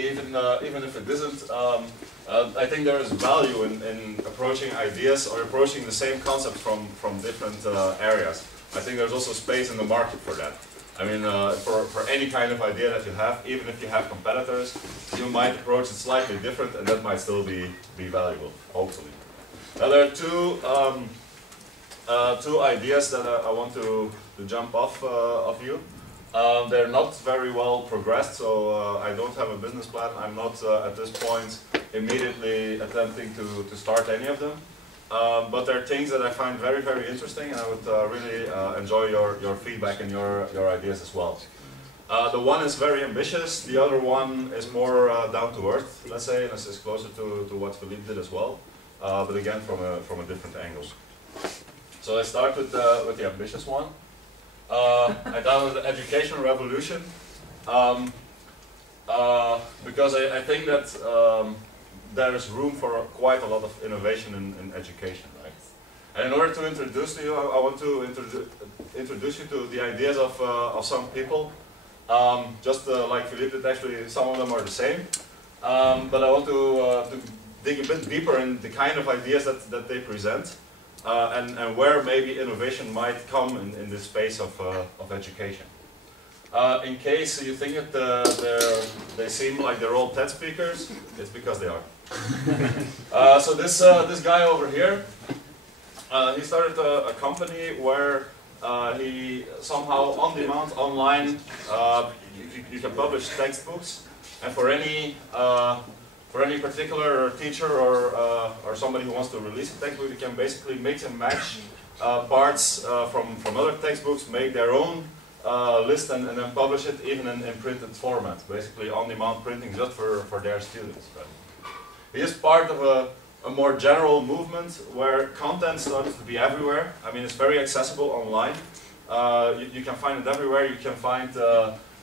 even if it isn't, I think there is value in approaching ideas or approaching the same concept from different areas. I think there's also space in the market for that. I mean, for any kind of idea that you have, even if you have competitors, you might approach it slightly different, and that might still be valuable, hopefully. Now there are two ideas that I want to jump off of you. They're not very well progressed, so I don't have a business plan. I'm not at this point immediately attempting to start any of them. But there are things that I find very, very interesting, and I would really enjoy your feedback and your ideas as well. The one is very ambitious, the other one is more down to earth, let's say, and is closer to what Philippe did as well, but again from a different angle. So I start with the ambitious one. I downloaded Education Revolution because I think that there is room for quite a lot of innovation in education, right? And in order to introduce to you, I want to introduce you to the ideas of some people. Just like Philippe did, actually, some of them are the same. But I want to dig a bit deeper in the kind of ideas that they present. And where maybe innovation might come in this space of education. In case you think that they seem like they're all TED speakers, it's because they are. So this guy over here, he started a company where he somehow on demand online you can publish textbooks, and for any particular teacher or somebody who wants to release a textbook, you can basically mix and match parts from other textbooks, make their own list and then publish it even in printed format, basically on-demand printing just for their students. Right? It is part of a more general movement where content starts to be everywhere. I mean, it's very accessible online. You can find it everywhere. You can find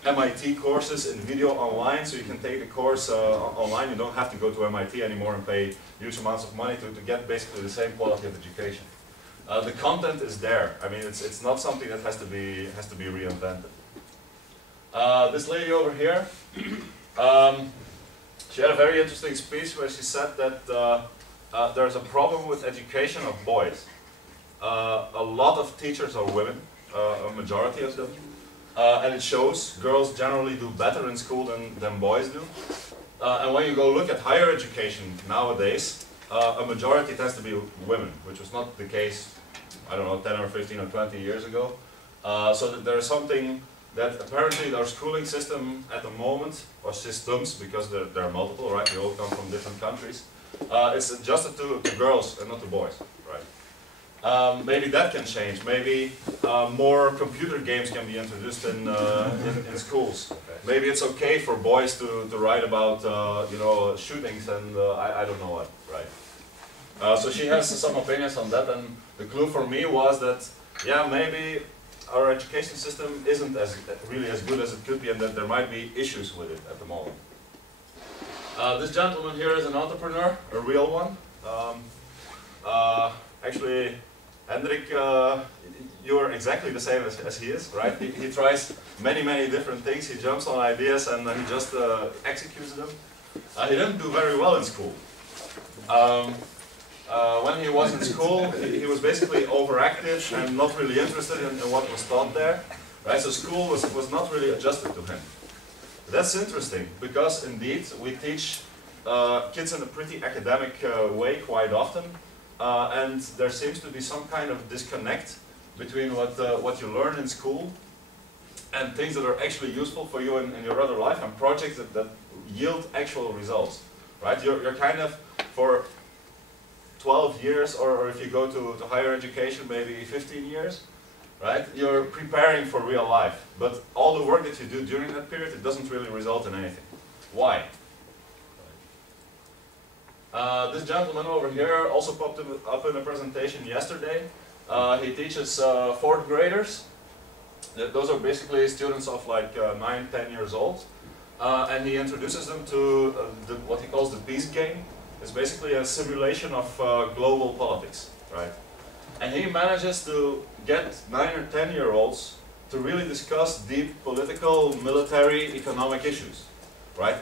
MIT courses in video online, so you can take the course online. You don't have to go to MIT anymore and pay huge amounts of money to get basically the same quality of education. The content is there. I mean, it's not something that has to be reinvented. This lady over here, she had a very interesting speech where she said that there's a problem with education of boys. A lot of teachers are women, a majority of them. And it shows girls generally do better in school than boys do. And when you go look at higher education nowadays, a majority tends to be women, which was not the case, I don't know, 10 or 15 or 20 years ago. So that there is something that apparently our schooling system at the moment, or systems, because there are multiple, right? We all come from different countries. It's adjusted to girls and not to boys, right? Maybe that can change. Maybe more computer games can be introduced in schools. Maybe it's okay for boys to write about you know, shootings and I don't know what, right? So she has some opinions on that, and the clue for me was that yeah, maybe our education system isn't really as good as it could be, and that there might be issues with it at the moment. This gentleman here is an entrepreneur, a real one. Actually, Hendrik, you're exactly the same as he is, right? He tries many, many different things. He jumps on ideas and he just executes them. He didn't do very well in school. When he was in school, he was basically overactive and not really interested in what was taught there, right? So school was not really adjusted to him. That's interesting, because indeed we teach kids in a pretty academic way quite often. And there seems to be some kind of disconnect between what you learn in school and things that are actually useful for you in your other life, and projects that yield actual results, right? You're kind of, for 12 years, or if you go to higher education, maybe 15 years, right? You're preparing for real life, but all the work that you do during that period, it doesn't really result in anything. Why? This gentleman over here also popped up in a presentation yesterday. He teaches 4th graders. Those are basically students of like 9, 10 years old. And he introduces them to what he calls the peace game. It's basically a simulation of global politics, right? And he manages to get 9 or 10-year-olds to really discuss deep political, military, economic issues. right?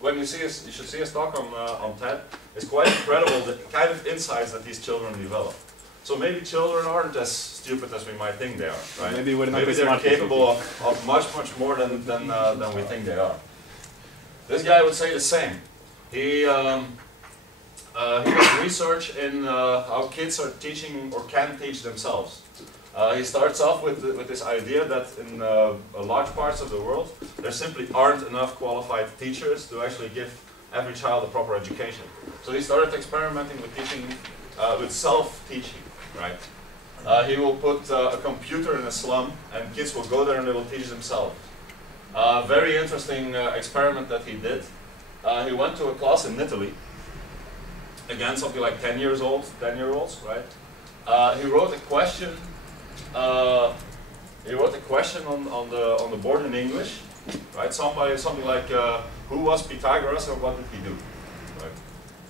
When you see you should see his talk on TED. It's quite incredible the kind of insights that these children develop. So maybe children aren't as stupid as we might think they are, right? Maybe they're capable of much more than we think they are. This guy would say the same. He does research in how kids are teaching or can teach themselves. He starts off with this idea that in large parts of the world, there simply aren't enough qualified teachers to actually give every child a proper education. So he started experimenting with teaching, with self-teaching, right? He will put a computer in a slum, and kids will go there and they will teach themselves. Very interesting experiment that he did. He went to a class in Italy. Again, something like 10-year-olds, right? He wrote a question. He wrote a question on the board in English, right? Something like, who was Pythagoras and what did he do? Right?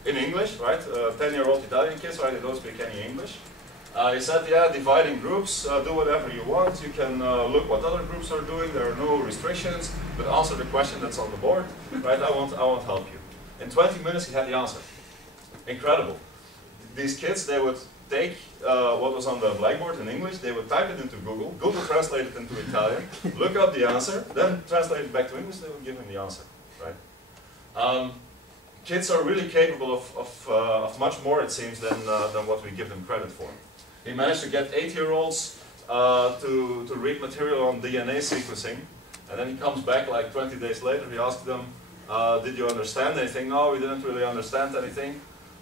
In English, right? 10-year-old Italian kids, right? They don't speak any English. He said, yeah, dividing groups, do whatever you want. You can look what other groups are doing. There are no restrictions, but answer the question that's on the board, right? I won't help you. In 20 minutes, he had the answer. Incredible. These kids, they would take what was on the blackboard in English, they would type it into Google, Google translate it into Italian, look up the answer, then translate it back to English, they would give him the answer, right? Kids are really capable of much more, it seems, than what we give them credit for. He managed to get 8-year-olds to read material on DNA sequencing, and then he comes back like 20 days later, he asks them, did you understand anything? No, we didn't really understand anything.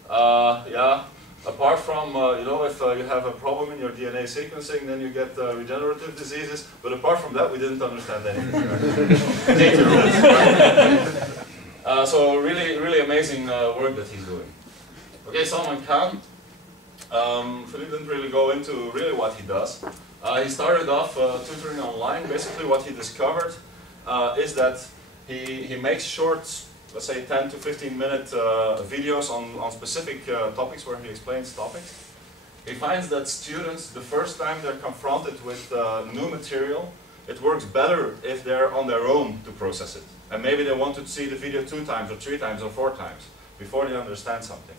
Yeah, apart from, you know, if you have a problem in your DNA sequencing, then you get regenerative diseases, but apart from that, we didn't understand anything. 8-year-olds. So really amazing work that he's doing. Okay, Salman Khan. Philippe didn't really go into really what he does. He started off tutoring online. Basically what he discovered is that he makes short, let's say 10 to 15 minute videos on specific topics where he explains topics. He finds that students, the first time they're confronted with new material, it works better if they're on their own to process it. And maybe they want to see the video 2 times or 3 times or 4 times before they understand something.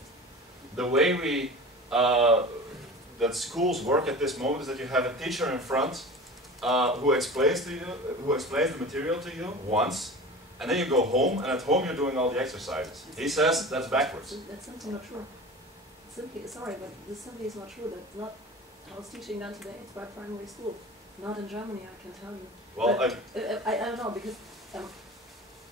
The way that schools work at this moment is that you have a teacher in front who explains the material to you once, and then you go home, and at home you're doing all the exercises. He says that's backwards. That's simply not true. Sorry, but this simply is not true. That's not how it's teaching done today. It's by primary school. Not in Germany, I can tell you. Well, I don't know, because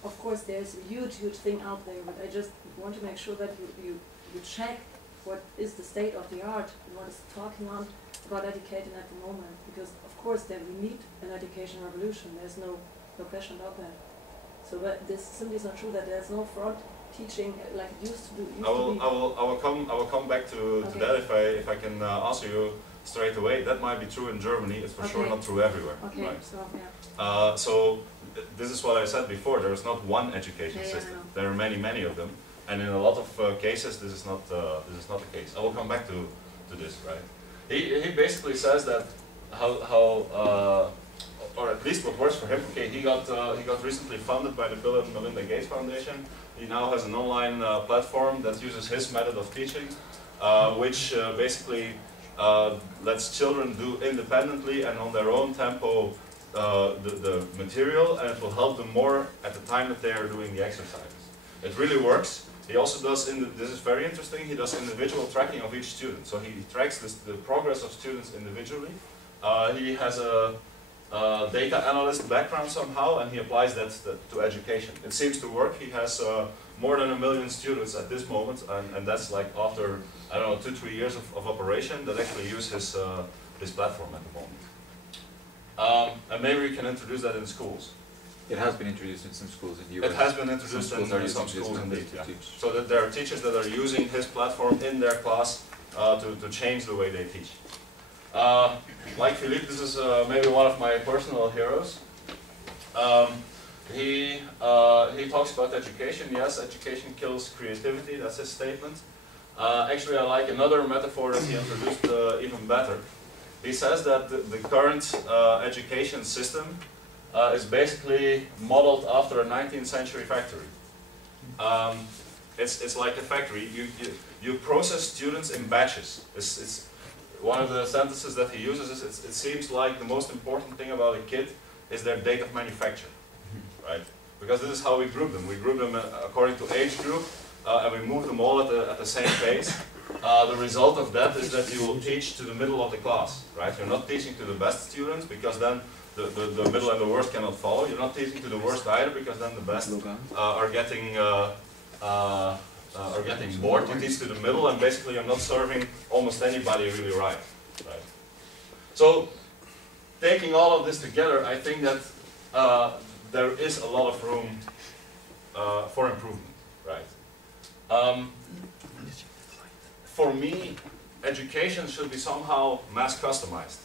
of course there's a huge thing out there, but I just want to make sure that you check what is the state of the art and what is talking on about educating at the moment. Because of course then we need an education revolution. There's no question about that. So but this simply is not true that there's no front teaching like it used to do. I will come back to that if I can answer you straight away. That might be true in Germany. It's for sure not true everywhere. Okay. Right? So yeah. So this is what I said before. There is not one education system. There are many of them, and in a lot of cases, this is not the case. I will come back to this. Right? He basically says that or at least what works for him. Okay, he got recently funded by the Bill and Melinda Gates Foundation. He now has an online platform that uses his method of teaching, which basically lets children do independently and on their own tempo the material, and it will help them more at the time that they are doing the exercises. It really works. He also does, this is very interesting, he does individual tracking of each student. So he tracks the progress of students individually. He has a data analyst background somehow, and he applies that to education. It seems to work. He has more than 1 million students at this moment, and that's like after, I don't know, 2-3 years of operation that actually use his platform at the moment. And maybe we can introduce that in schools. It has been introduced in some schools in the US. It has been introduced in some schools indeed, yeah. So that there are teachers that are using his platform in their class to change the way they teach. Like Philippe, this is maybe one of my personal heroes. He talks about education. Yes, education kills creativity. That's his statement. Actually, I like another metaphor that he introduced even better. He says that the current education system is basically modeled after a 19th century factory. It's like a factory. You process students in batches. It's one of the sentences that he uses is, it seems like the most important thing about a kid is their date of manufacture, right? Because this is how we group them. We group them according to age group, and we move them all at the same pace. The result of that is that you will teach to the middle of the class, right? You're not teaching to the best students, because then the middle and the worst cannot follow. You're not teaching to the worst either, because then the best are getting bored. You teach to the middle, and basically you're not serving almost anybody really right. So, taking all of this together, I think that there is a lot of room for improvement, right? For me, education should be somehow mass customized.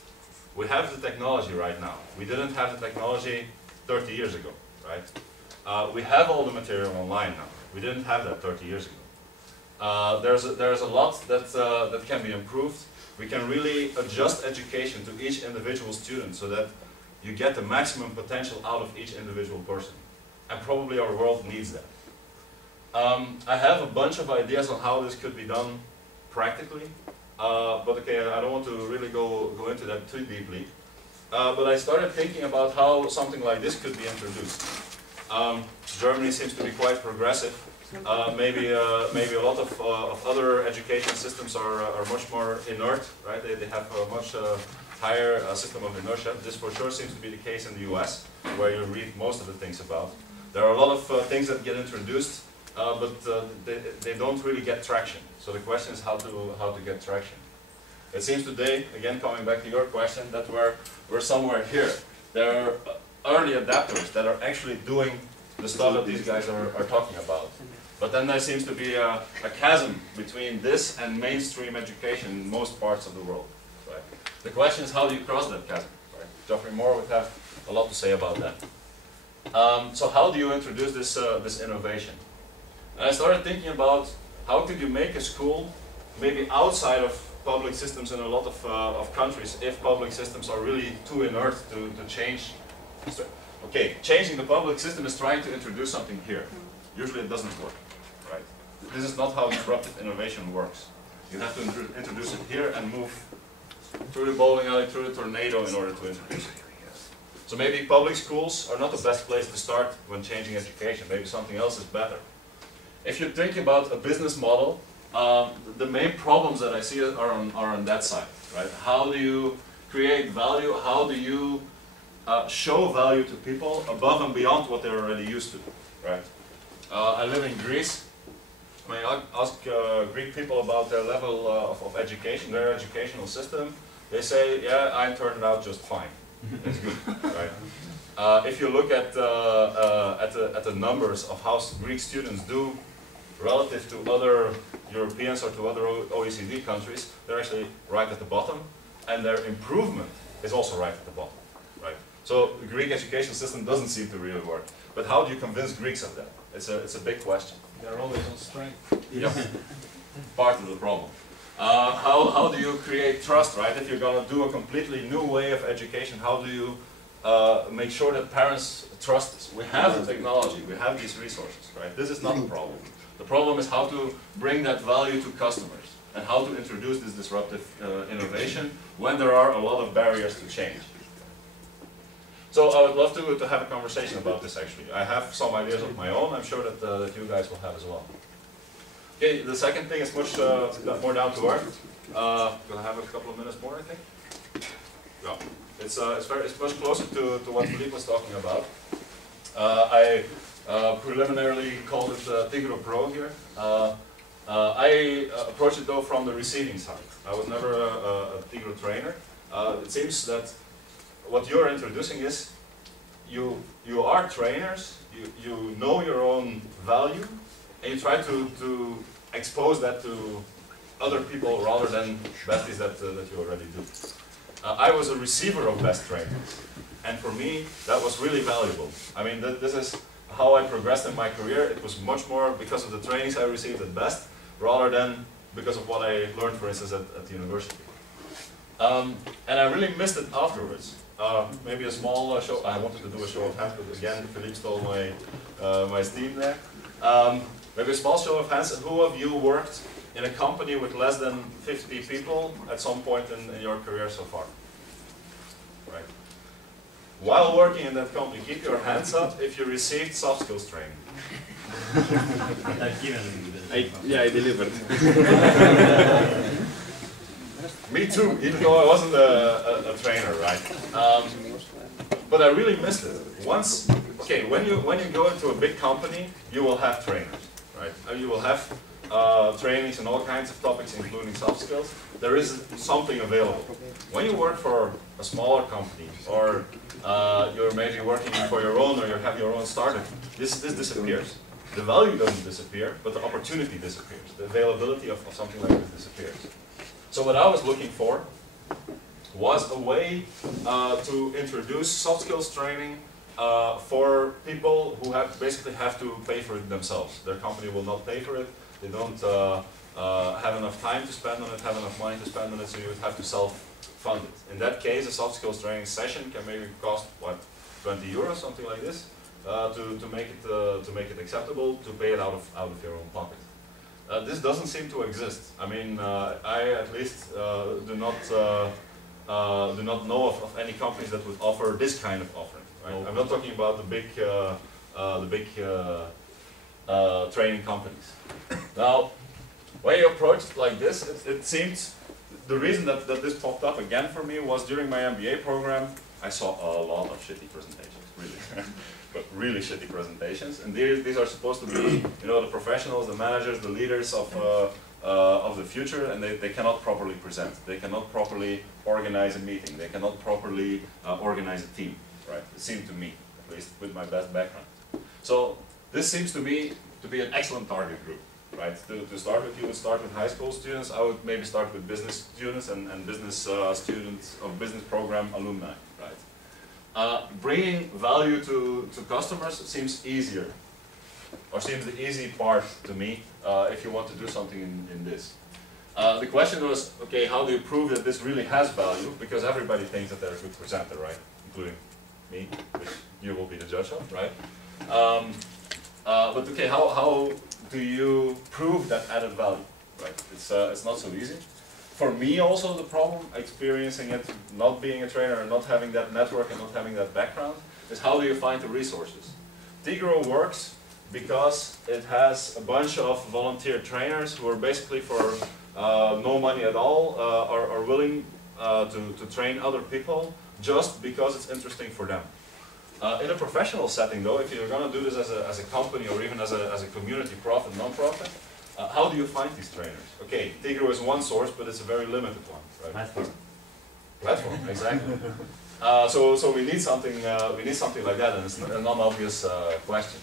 We have the technology right now. We didn't have the technology 30 years ago, right? We have all the material online now. We didn't have that 30 years ago. There's a lot that can be improved. We can really adjust education to each individual student so that you get the maximum potential out of each individual person. And probably our world needs that. I have a bunch of ideas on how this could be done practically, but okay, I don't want to really go into that too deeply. But I started thinking about how something like this could be introduced. Germany seems to be quite progressive. Maybe a lot of other education systems are much more inert, right? They have a much higher system of inertia. This for sure seems to be the case in the US, where you read most of the things about. There are a lot of things that get introduced, but they don't really get traction. So the question is how to get traction. It seems today, again coming back to your question, that we're somewhere here. There are early adapters that are actually doing the stuff that these guys are talking about. But then there seems to be a chasm between this and mainstream education in most parts of the world. Right? The question is, how do you cross that chasm? Right? Geoffrey Moore would have a lot to say about that. So how do you introduce this innovation? And I started thinking about how could you make a school maybe outside of public systems in a lot of countries if public systems are really too inert to change. Okay, changing the public system is trying to introduce something here. Usually it doesn't work, right? This is not how disruptive innovation works. You have to introduce it here and move through the bowling alley, through the tornado in order to introduce it. So maybe public schools are not the best place to start when changing education. Maybe something else is better. If you think about a business model, the main problems that I see are on that side, right? How do you create value? How do you show value to people above and beyond what they're already used to, right? I live in Greece. When I ask Greek people about their level of education, their educational system, they say, yeah, I turned out just fine. It's good, right? If you look at the numbers of how Greek students do relative to other Europeans or to other OECD countries, they're actually right at the bottom, and their improvement is also right at the bottom, right? So the Greek education system doesn't seem to really work. But how do you convince Greeks of that? It's a big question. They're always on strength. Yes, part of the problem. How do you create trust, right? If you're going to do a completely new way of education, how do you make sure that parents trust us? We have the technology, we have these resources, right? This is not the problem. The problem is how to bring that value to customers and how to introduce this disruptive innovation when there are a lot of barriers to change. So I would love to have a conversation about this actually. I have some ideas of my own, I'm sure that you guys will have as well. Okay, the second thing is much more down to earth. Gonna have a couple of minutes more, I think. Yeah, it's much closer to what Philippe was talking about. I preliminarily called it Tigro Pro here. I approached it though from the receiving side. I was never a Tigro trainer. It seems that what you're introducing is you are trainers, you know your own value, and you try to expose that to other people rather than besties that you already do. I was a receiver of best trainers, and for me that was really valuable. I mean, this is how I progressed in my career. It was much more because of the trainings I received at best, rather than because of what I learned, for instance, at the university. And I really missed it afterwards. Maybe a small show. I wanted to do a show of hands, but again, Philippe stole my steam there. Maybe a small show of hands. Who of you worked in a company with less than 50 people at some point in your career so far? Right. While working in that company, keep your hands up if you received soft skills training. I delivered. Me too, even though I wasn't a trainer, right? But I really missed it. Once, okay, when you go into a big company, you will have trainers, right? And you will have trainings in all kinds of topics, including soft skills. There is something available. When you work for a smaller company, or you're maybe working for your own, or you have your own startup, this disappears. The value doesn't disappear, but the opportunity disappears. The availability of something like this disappears. So what I was looking for was a way to introduce soft skills training for people who basically have to pay for it themselves. Their company will not pay for it. They don't have enough time to spend on it, have enough money to spend on it, so you would have to self-fund it. In that case, a soft skills training session can maybe cost, what, 20 euros, something like this, to make it acceptable, to pay it out of your own pocket. This doesn't seem to exist. I mean, I at least do not know of any companies that would offer this kind of offering. Right? I'm not talking about the big training companies. Now, when you approach it like this, it seems the reason that this popped up again for me was during my MBA program. I saw a lot of shitty presentations, really. But really shitty presentations, and these are supposed to be, you know, the professionals, the managers, the leaders of the future, and they cannot properly present. They cannot properly organize a meeting. They cannot properly organize a team. Right? It seemed to me, at least with my best background. So this seems to me to be an excellent target group. Right? To start with, you would start with high school students. I would maybe start with business students and business students of business program alumni. Right? Bringing value to customers seems easier, or seems the easy part to me, if you want to do something in this. The question was, okay, how do you prove that this really has value? Because everybody thinks that they're a good presenter, right? Including me, which you will be the judge of, right? But okay, how do you prove that added value, right? It's not so easy. For me also, the problem, experiencing it, not being a trainer and not having that network and not having that background, is how do you find the resources? Tigro works because it has a bunch of volunteer trainers who are basically for no money at all, are willing to train other people just because it's interesting for them. In a professional setting though, if you're going to do this as a company or even as a community profit, non-profit, how do you find these trainers? Okay, Tigro is one source, but it's a very limited one, right? Platform. Platform, exactly. So we need something like that, and it's a non-obvious question.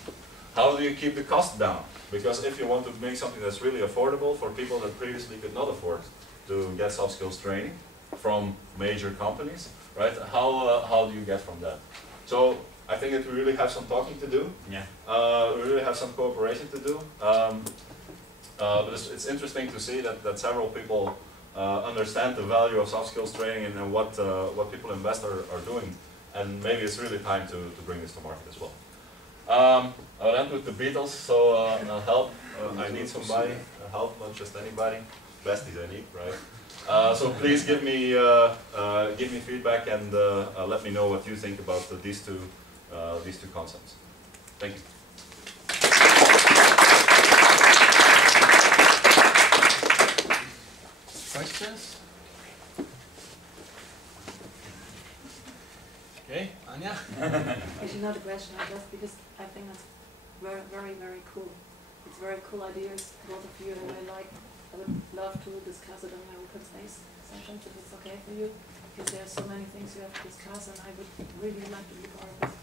How do you keep the cost down? Because if you want to make something that's really affordable for people that previously could not afford to get soft skills training from major companies, right? How do you get from that? So I think that we really have some talking to do. Yeah. We really have some cooperation to do. But it's interesting to see that several people understand the value of soft skills training and what people invest are doing, and maybe it's really time to bring this to market as well. I'll end with the Beatles, so help. I need somebody, help, not just anybody. Besties I need, right? So please give me feedback and let me know what you think about these two concepts. Thank you. Questions? Okay, Anja? Actually, not a question, just because I think that's very, very, very cool. It's very cool ideas, both of you, and I would love to discuss it in my open space sessions if it's okay for you, because there are so many things you have to discuss, and I would really like to be part of it.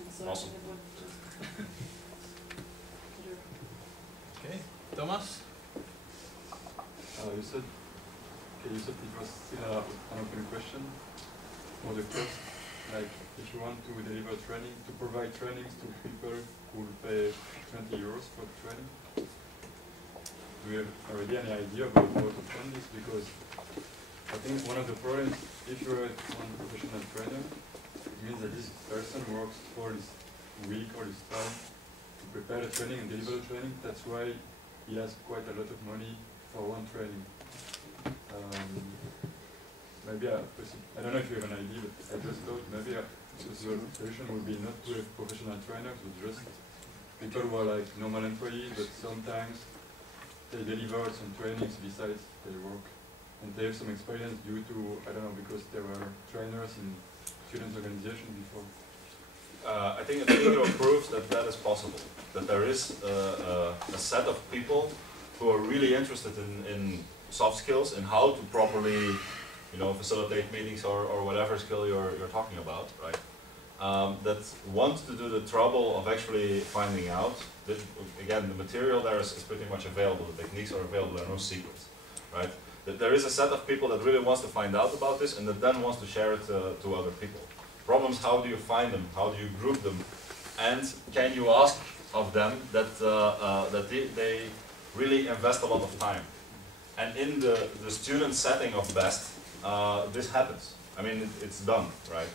And so awesome. I think it would just Okay, Thomas? You said it was still an open question for the cost. Like, if you want to deliver training, to provide trainings to people who will pay 20 euros for the training, do you have already any idea about how to fund this? Because I think one of the problems, if you're one professional trainer, it means that this person works for this week or this time to prepare the training and deliver the training. That's why he has quite a lot of money for one training. Maybe I don't know if you have an idea, but I just thought maybe the solution would be not to have professional trainers, but just people who are like normal employees, but sometimes they deliver some trainings besides their work. And they have some experience due to, I don't know, because they were trainers in student organization before. I think the video proves that that is possible. That there is a set of people who are really interested in soft skills and how to properly, facilitate meetings or whatever skill you're talking about, right? That want to do the trouble of actually finding out. That, again, the material there is pretty much available. The techniques are available. There are no secrets, right? That there is a set of people that really wants to find out about this and that then wants to share it to other people. Problems: how do you find them? How do you group them? And can you ask of them that they really invest a lot of time? And in the student setting of BEST, this happens. I mean, it's done, right?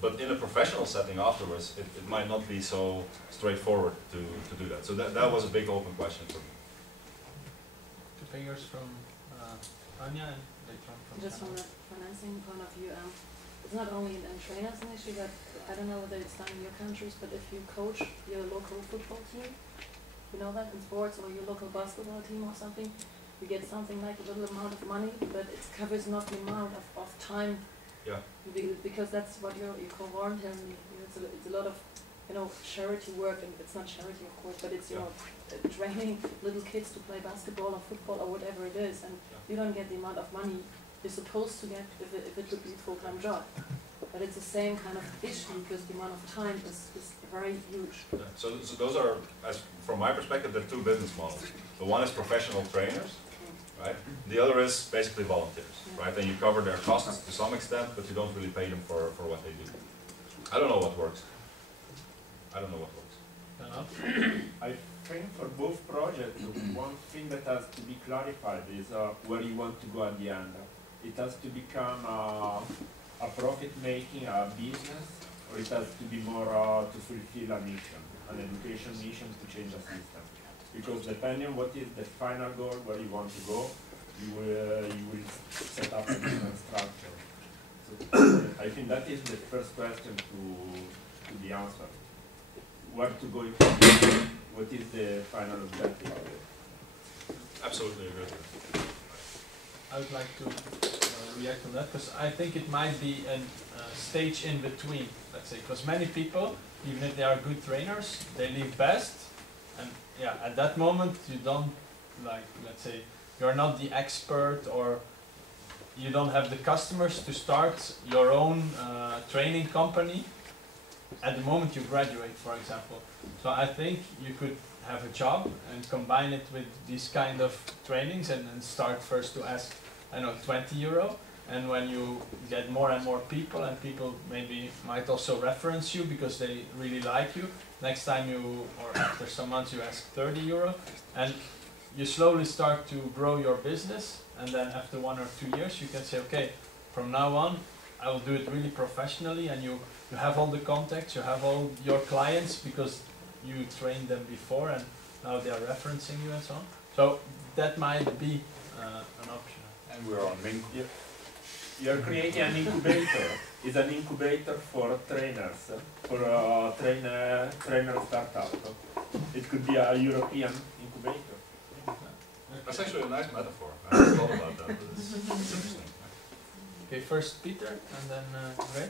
But in a professional setting afterwards, it might not be so straightforward to do that. So that was a big open question for me. Two fingers from Anya and later on from Just from a financing point of view, it's not only in trainers an issue, but I don't know whether it's done in your countries, but if you coach your local football team, you know that in sports, or your local basketball team or something, you get something like a little amount of money, but it covers not the amount of time. Yeah. Because that's what your co-volunteering, it's a lot of, charity work, and it's not charity of course, but it's, training little kids to play basketball or football or whatever it is, and you don't get the amount of money you're supposed to get if it would be a full-time job. But it's the same kind of issue because the amount of time is very huge. Yeah. So those are, from my perspective, there are two business models. The one is professional trainers, right? The other is basically volunteers, right? And you cover their costs to some extent, but you don't really pay them for what they do. I don't know what works. I don't know what works. I think for both projects, one thing that has to be clarified is where you want to go at the end. It has to become a profit-making business, or it has to be more to fulfill a mission, an education mission to change the system. Because depending on what is the final goal, where you want to go, you will set up a different structure. So I think that is the first question to be answered. Where to go? What is the final objective of it? Absolutely agree with you. I would like to react on that because I think it might be a stage in between, let's say, because many people, even if they are good trainers, they leave BEST, and at that moment you don't, let's say, you're not the expert, or you don't have the customers to start your own training company at the moment you graduate, for example. So I think you could have a job and combine it with these kind of trainings and start first to ask, I know, 20 euro, and when you get more and more people, and people maybe might also reference you because they really like you, next time or after some months you ask 30 euro, and you slowly start to grow your business, and then after 1 or 2 years you can say, okay, from now on I will do it really professionally, and you have all the contacts, you have all your clients because you trained them before and now they are referencing you and so on. So that might be an option. And we're on link. You're creating an incubator. It's an incubator for trainers, for a trainer startup. It could be a European incubator. That's actually a nice metaphor. I haven't thought about that, but it's interesting. Okay, first Peter and then Ray.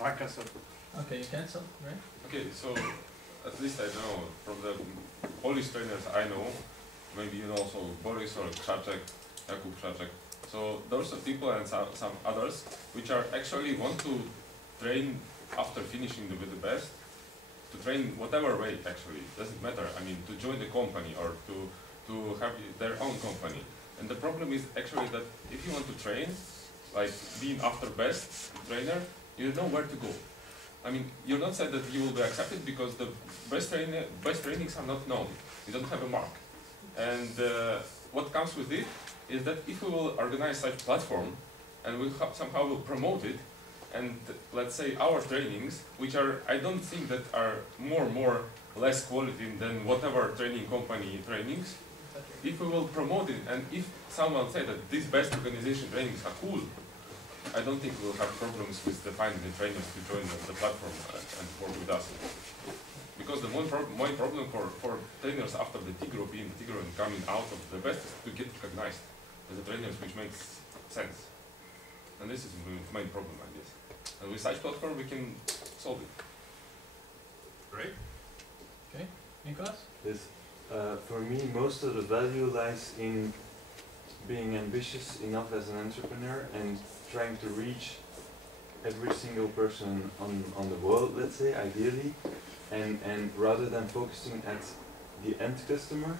I cancel. Okay, you cancel, Ray? Okay, so at least I know from the Polish trainers I know, maybe you know also Boris or Krzaczek, Jakub Krzaczek. So those are people and some others which are actually want to train after finishing with the BEST, to train whatever way actually, doesn't matter. I mean, to join the company or to have their own company. And the problem is actually that if you want to train, like being after BEST trainer, you don't know where to go. I mean, you're not said that you will be accepted because the best trainings are not known. You don't have a mark. And what comes with it is that if we will organize such platform and we somehow will promote it, and let's say our trainings, which are, I don't think that are more less quality than whatever training company trainings, if we will promote it, and if someone say that these best organization trainings are cool, I don't think we'll have problems with finding the trainers to join the platform and work with us. Because the main problem for trainers after the Tigro being Tigro and coming out of the best is to get recognized as the trainers, which makes sense. And this is the main problem, I guess. And with such platform we can solve it. Great. Okay, Nicolas? Yes. For me, most of the value lies in being ambitious enough as an entrepreneur and trying to reach every single person on the world, let's say, ideally, and rather than focusing at the end customer,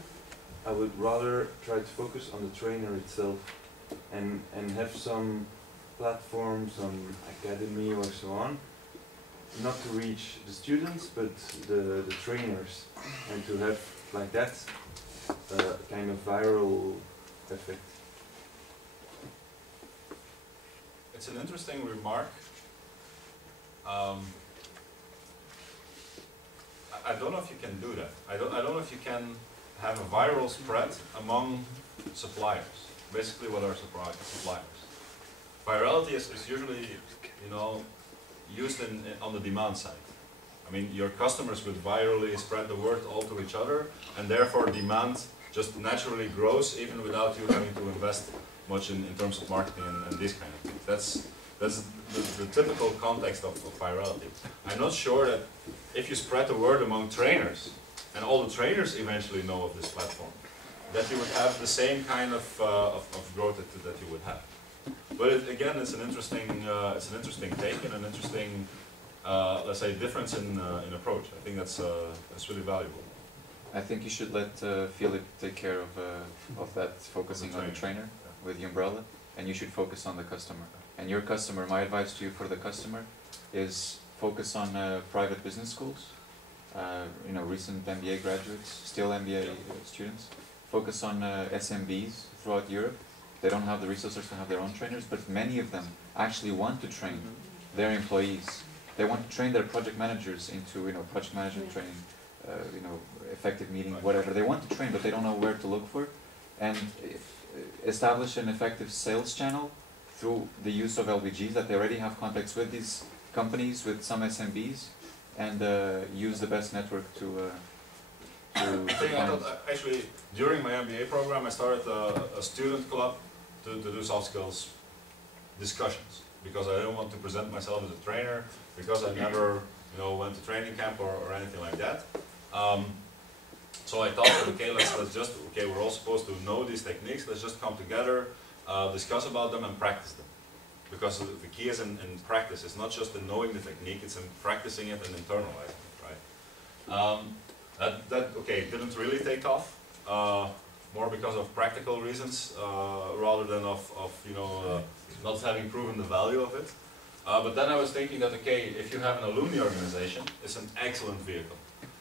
I would rather try to focus on the trainer itself and have some platform, some academy or so on, not to reach the students but the trainers, and to have like that kind of viral effect. It's an interesting remark. I don't know if you can do that. I don't know if you can have a viral spread among suppliers. Basically, what are suppliers? Virality is usually, you know, used on the demand side. I mean, your customers would virally spread the word all to each other, and therefore demand just naturally grows even without you having to invest much in terms of marketing and these kind of things. That's the typical context of virality. I'm not sure that if you spread the word among trainers, and all the trainers eventually know of this platform, that you would have the same kind of growth that you would have. But again, it's an interesting take and an interesting, let's say, difference in approach. I think that's really valuable. I think you should let Philip take care of that, focusing on the trainer with the umbrella, and you should focus on the customer. And your customer, my advice to you for the customer is focus on private business schools, you know, recent MBA graduates, still MBA students. Focus on SMBs throughout Europe. They don't have the resources to have their own trainers, but many of them actually want to train their employees. They want to train their project managers into, you know, project management training, you know, effective meeting, whatever. They want to train, but they don't know where to look for. And establish an effective sales channel through the use of LBGs, that they already have contacts with these companies, with some SMBs, and use the best network to Actually, during my MBA program, I started a student club to do soft skills discussions, because I didn't want to present myself as a trainer, because I never, you know, went to training camp or anything like that. So I thought, okay, let's just, okay, we're all supposed to know these techniques, let's just come together, discuss about them and practice them. Because the key is in practice. It's not just in knowing the technique, it's in practicing it and internalizing it, right? That didn't really take off, more because of practical reasons, rather than of you know, not having proven the value of it. But then I was thinking that, okay, if you have an alumni organization, it's an excellent vehicle.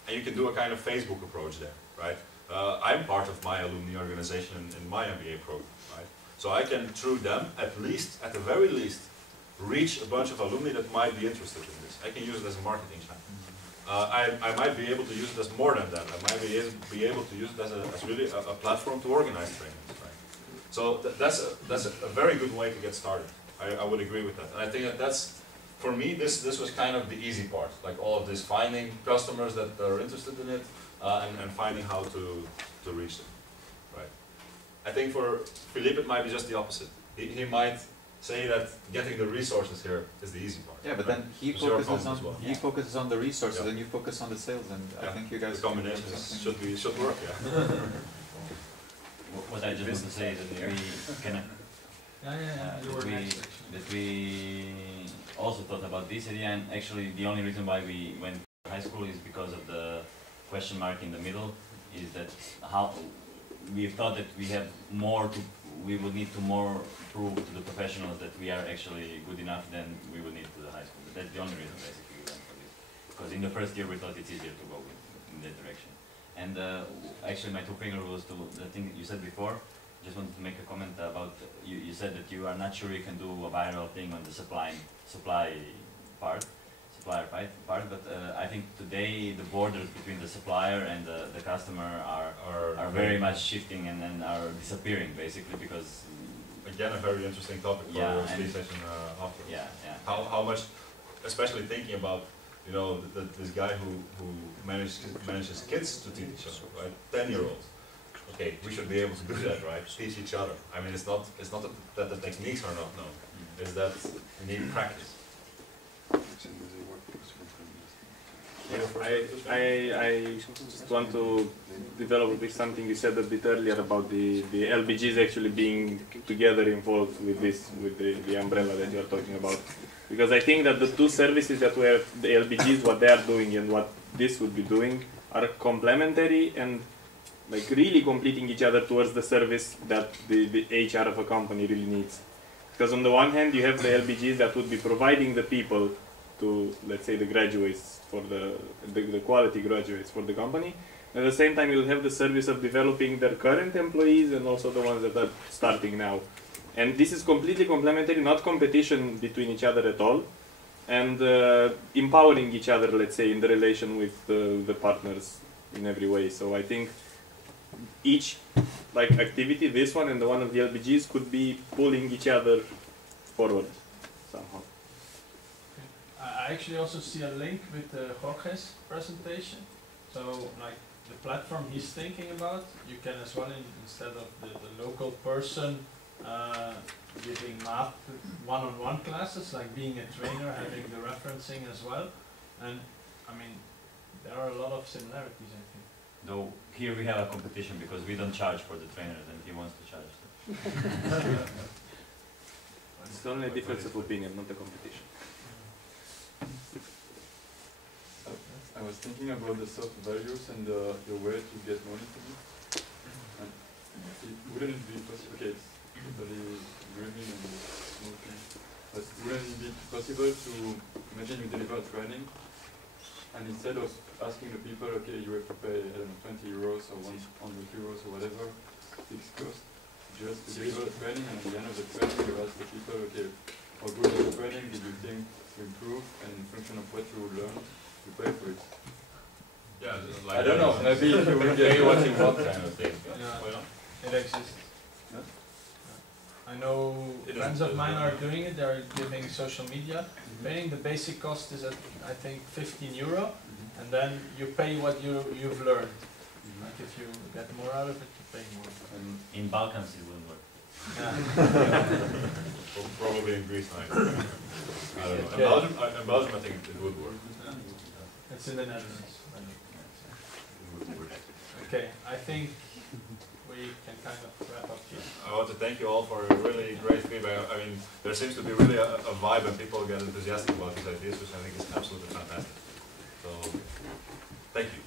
And you can do a kind of Facebook approach there, right? I'm part of my alumni organization in my MBA program, right? So I can, through them, at the very least, reach a bunch of alumni that might be interested in this. I can use it as a marketing channel. I might be able to use it as more than that. I might be able to use it as really a platform to organize trainings, right? So that's a very good way to get started. I would agree with that. And I think that's, for me, this was kind of the easy part, like all of this, finding customers that are interested in it, and finding how to reach them, right? I think for Philippe it might be just the opposite. He might say that getting the resources here is the easy part. Yeah, but right? then he focuses on the resources, and you focus on the sales, and I think you guys, the combination should work. Yeah. What I just want to say is that we can. That we also thought about this idea, and actually the only reason why we went to high school is because of the question mark in the middle, is that how we thought that we would need to more prove to the professionals that we are actually good enough than we would need to the high school. But that's the only reason basically we went for this. Because in the first year we thought it's easier to go in that direction. And actually my two finger was to the thing that you said before, just wanted to make a comment about, you said that you are not sure you can do a viral thing on the supplier part, but I think today the borders between the supplier and the customer are very much shifting and are disappearing basically, because again, a very interesting topic for a speed session afterwards. Yeah, yeah. How much, especially thinking about, you know, this guy who manages kids to teach each other, right? 10-year-olds. Okay, we should be able to do that, right? Teach each other. I mean, it's not that the techniques are not known. It's that we need practice. I just want to develop a bit something you said a bit earlier about the LBGs actually being together involved with this, with the umbrella that you are talking about. Because I think that the two services that were the LBGs, what they are doing and what this would be doing, are complementary and like really completing each other towards the service that the HR of a company really needs. Because on the one hand, you have the LBGs that would be providing the people to, let's say, the graduates for the quality graduates for the company. At the same time, you'll have the service of developing their current employees and also the ones that are starting now. And this is completely complementary, not competition between each other at all, and empowering each other, let's say, in the relation with the partners in every way. So I think each activity, this one and the one of the LBGs, could be pulling each other forward somehow. I actually also see a link with Jorge's presentation. So, like the platform he's thinking about, you can as well, instead of the local person giving math one-on-one classes, like being a trainer, having the referencing as well. And I mean, there are a lot of similarities, I think. Though here we have a competition because we don't charge for the trainers and he wants to charge. It's only a difference of opinion, not a competition. I was thinking about the soft values and the way to get money from it. And wouldn't it be possible? Okay, it's totally dreaming and smoking. But wouldn't it be possible to imagine you deliver training, and instead of asking the people, okay, you have to pay, I don't know, 20 euros or 100 euros or whatever fixed cost, just to deliver the training, and at the end of the training you ask the people, okay, how good was the training, did you think to improve, and in function of what you learned, you pay for it. Yeah, like I don't know, maybe if you will get what you want kind of thing. It exists. Yeah. I know friends of mine are doing it. They are giving social media training. The basic cost is at, I think, 15 euro, and then you pay what you've learned. Like if you get more out of it, you pay more. And in Balkans it wouldn't work. Yeah. Probably in Greece, I don't know. In Belgium, I think it would work. It's in the Netherlands. Okay, I think we can kind of wrap up here. I want to thank you all for a really great feedback. I mean, there seems to be really a vibe and people get enthusiastic about these ideas, which I think is absolutely fantastic. So, thank you.